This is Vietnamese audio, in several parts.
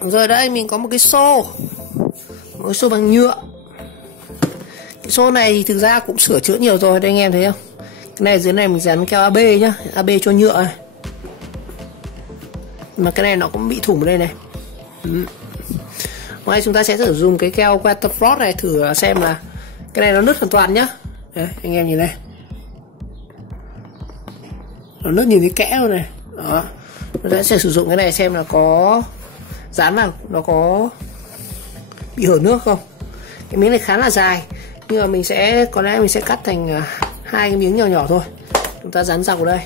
Rồi đây mình có một cái xô bằng nhựa. Cái xô này thì thực ra cũng sửa chữa nhiều rồi, đây anh em thấy không? Cái này dưới này mình dán keo AB nhá, AB cho nhựa này. Mà cái này nó cũng bị thủng ở đây này. Ngoài chúng ta sẽ sử dụng cái keo Waterfrost này thử xem là cái này nó nứt hoàn toàn nhá. Đấy, anh em nhìn này, nó nứt nhìn thấy kẽ luôn này. Đó, chúng sẽ sử dụng cái này xem là có dán vào nó có bị hở nước không. Cái miếng này khá là dài, nhưng mà mình sẽ có lẽ mình sẽ cắt thành hai cái miếng nhỏ nhỏ thôi. Chúng ta dán dọc vào đây.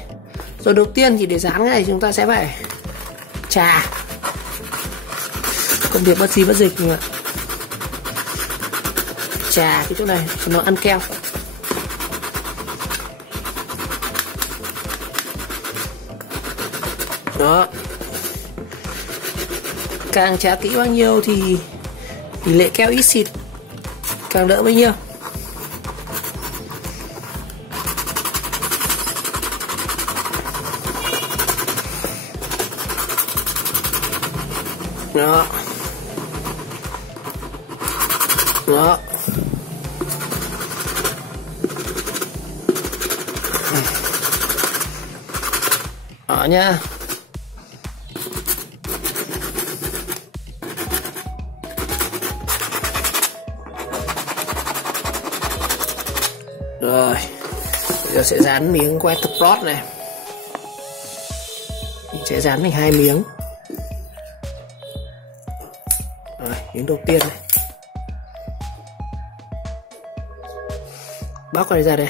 Rồi đầu tiên thì để dán cái này chúng ta sẽ phải chà, công việc bất di bất dịch, nhưng mà chà cái chỗ này cho nó ăn keo. Đó, càng chà kỹ bao nhiêu thì tỷ lệ keo ít xịt càng đỡ bấy nhiêu. Đó. Đó. Đó nha. Rồi, bây giờ sẽ dán miếng Waterfrost này. Mình sẽ dán thành hai miếng. Rồi, miếng đầu tiên này. Bóc cái này ra đây.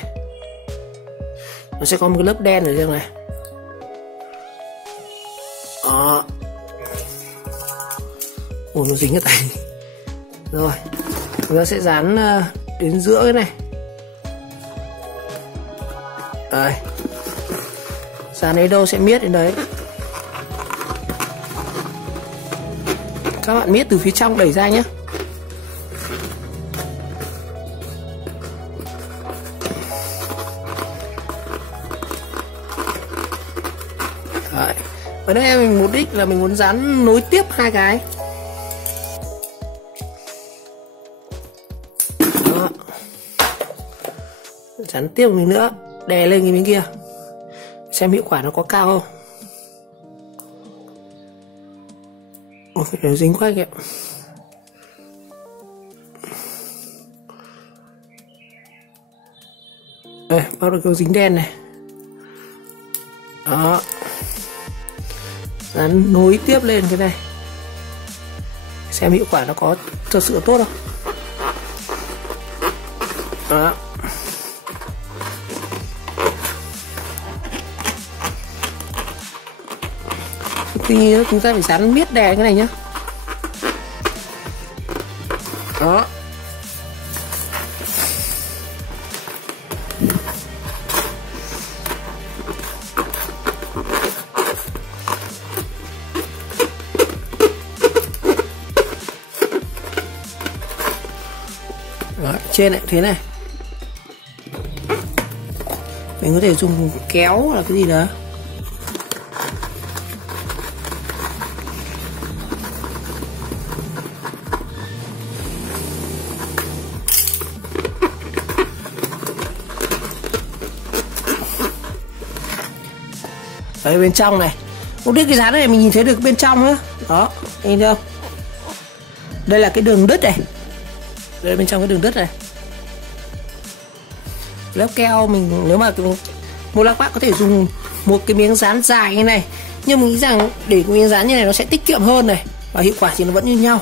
Nó sẽ có một cái lớp đen ở trong này. Đó. Ồ, nó dính ở tay. Rồi, chúng ta sẽ dán đến giữa cái này. Đây, dán đến đâu sẽ miết đến đấy. Các bạn miết từ phía trong đẩy ra nhé. Đấy. Ở đây mình mục đích là mình muốn dán nối tiếp hai cái. Đó. Dán tiếp một miếng nữa, đè lên cái miếng kia, xem hiệu quả nó có cao không. Ôi, nó dính quá kìa. Đây, bao được cái dính đen này. Đó, dán nối tiếp lên cái này, xem hiệu quả nó có thật sự tốt không. Đó. Tuy nhiên chúng ta phải dán miết đè cái này nhá. Đó. Đó, trên này thế này. Mình có thể dùng kéo là cái gì đó. Đấy, bên trong này, mục đích cái dán này mình nhìn thấy được bên trong nữa. Đó, nhìn thấy không? Đây là cái đường đứt này. Đây bên trong cái đường đứt này. Lớp keo mình nếu mà một các bạn có thể dùng một cái miếng dán dài như này, nhưng mình nghĩ rằng để cái miếng dán như này nó sẽ tiết kiệm hơn này, và hiệu quả thì nó vẫn như nhau.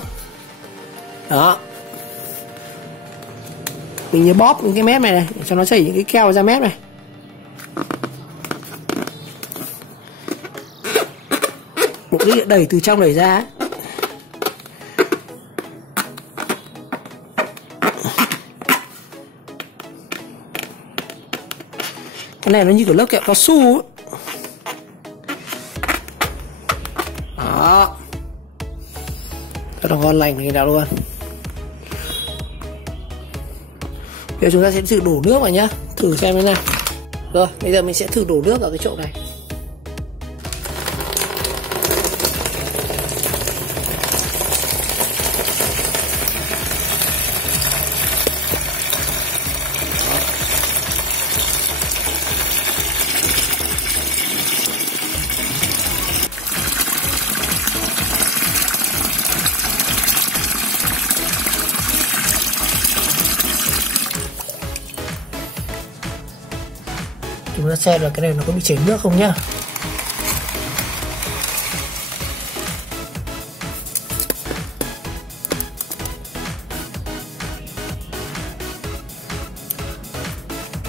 Đó, mình nhớ bóp những cái mép này để cho nó chảy những cái keo ra mép này. Mục đích đẩy từ trong đẩy ra ấy. Cái này nó như kiểu lớp kẹo cao su ấy. Đó, rất là ngon lành như nào luôn. Bây giờ chúng ta sẽ thử đổ nước vào nhá, thử xem thế nào. Rồi, bây giờ mình sẽ thử đổ nước ở cái chỗ này. xem là cái này nó có bị chảy nước không nhá.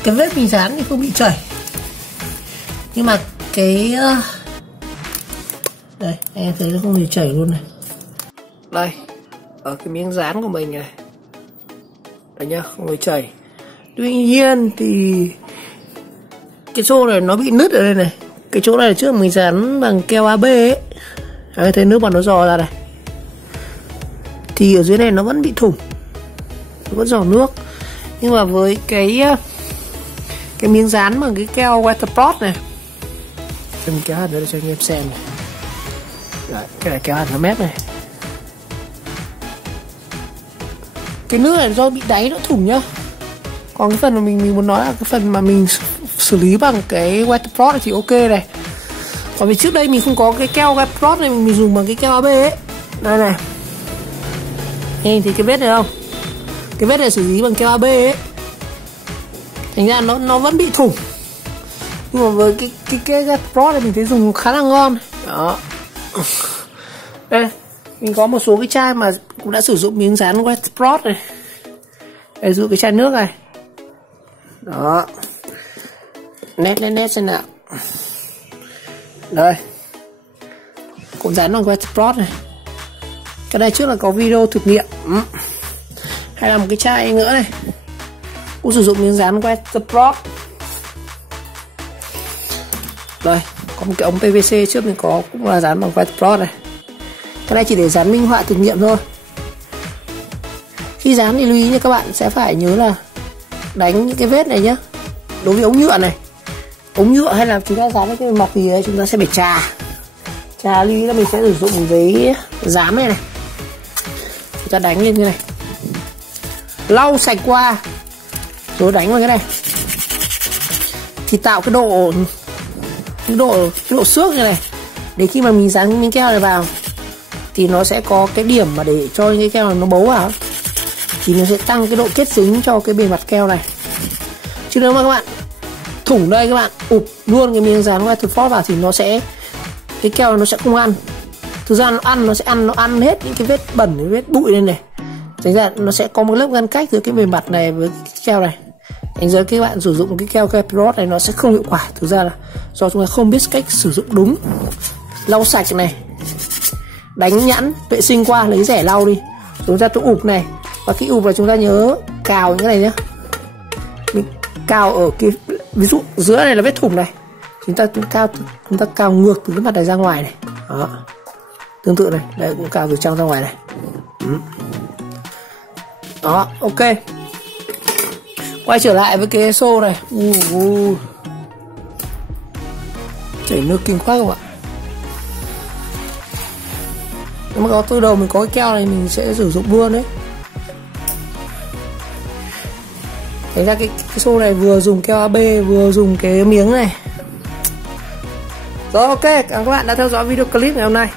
Cái vết mình dán thì không bị chảy, nhưng mà cái đây anh em thấy nó không bị chảy luôn này. Đây ở cái miếng dán của mình này, đấy nhá, không bị chảy. Tuy nhiên thì cái chỗ này nó bị nứt ở đây này. Cái chỗ này trước mình dán bằng keo AB ấy, anh thấy nước bọt nó dò ra này, thì ở dưới này nó vẫn bị thủng, nó vẫn dò nước. Nhưng mà với cái miếng dán bằng cái keo Weatherproof này, mình kéo hạt nữa để cho anh em xem này. Đấy, cái này kéo hạt nó mép này. Cái nước này do bị đáy nó thủng nhá. Còn cái phần mà mình muốn nói là cái phần mà mình xử lý bằng cái Weatherproof thì ok này. Còn vì trước đây mình không có cái keo Weatherproof này, mình dùng bằng cái keo AB ấy. Đây này, anh thấy cái vết này không? Cái vết này xử lý bằng keo AB ấy, thành ra nó vẫn bị thủng. Nhưng mà với cái Weatherproof này mình thấy dùng khá là ngon. Đó. Đây, mình có một số cái chai mà cũng đã sử dụng miếng dán Weatherproof này. Đây, dụ cái chai nước này. Đó. Nét xem nào. Đây. Cũng dán bằng Weatherproof này. Cái này trước là có video thực nghiệm. Hay là một cái chai nữa này, cũng sử dụng miếng dán Weatherproof. Đây, có một cái ống PVC trước mình có cũng là dán bằng Weatherproof này. Cái này chỉ để dán minh họa thực nghiệm thôi. Khi dán thì lưu ý nha các bạn, sẽ phải nhớ là đánh những cái vết này nhá. Đối với ống nhựa này, ống nhựa hay là chúng ta dán cái mọc gì đấy, chúng ta sẽ phải trà lưu ý là mình sẽ sử dụng với dám này này. Chúng ta đánh lên như này, lau sạch qua rồi đánh vào cái này, thì tạo cái độ xước như này, để khi mà mình dán miếng keo này vào thì nó sẽ có cái điểm mà để cho cái keo này nó bấu vào, thì nó sẽ tăng cái độ kết dính cho cái bề mặt keo này. Chứ nếu mà các bạn thủng đây, các bạn ụp luôn cái miếng dán Weatherproof vào thì nó sẽ, cái keo này nó sẽ không ăn. Thực ra nó ăn hết những cái vết bẩn, cái vết bụi lên này. Thành ra nó sẽ có một lớp ngăn cách giữa cái bề mặt này với cái keo này. Thành ra các bạn sử dụng cái keo Weatherproof này nó sẽ không hiệu quả. Thực ra là do chúng ta không biết cách sử dụng đúng. Lau sạch này, đánh nhẵn, vệ sinh qua, lấy rẻ lau đi. Chúng ta tự ụp này, và khi ụp là chúng ta nhớ cào những cái này nhá. Mình cào ở cái, ví dụ dưới này là vết thủng này, chúng ta cào ngược từ cái mặt này ra ngoài này. Đó. Tương tự này, đây cũng cào từ trong ra ngoài này. Đó, ok. Quay trở lại với cái xô này. Chảy nước kinh quá các bạn. Nếu mà có từ đầu mình có cái keo này mình sẽ sử dụng luôn đấy. Thành ra cái xô này vừa dùng keo AB vừa dùng cái miếng này. Rồi ok, cảm ơn các bạn đã theo dõi video clip ngày hôm nay.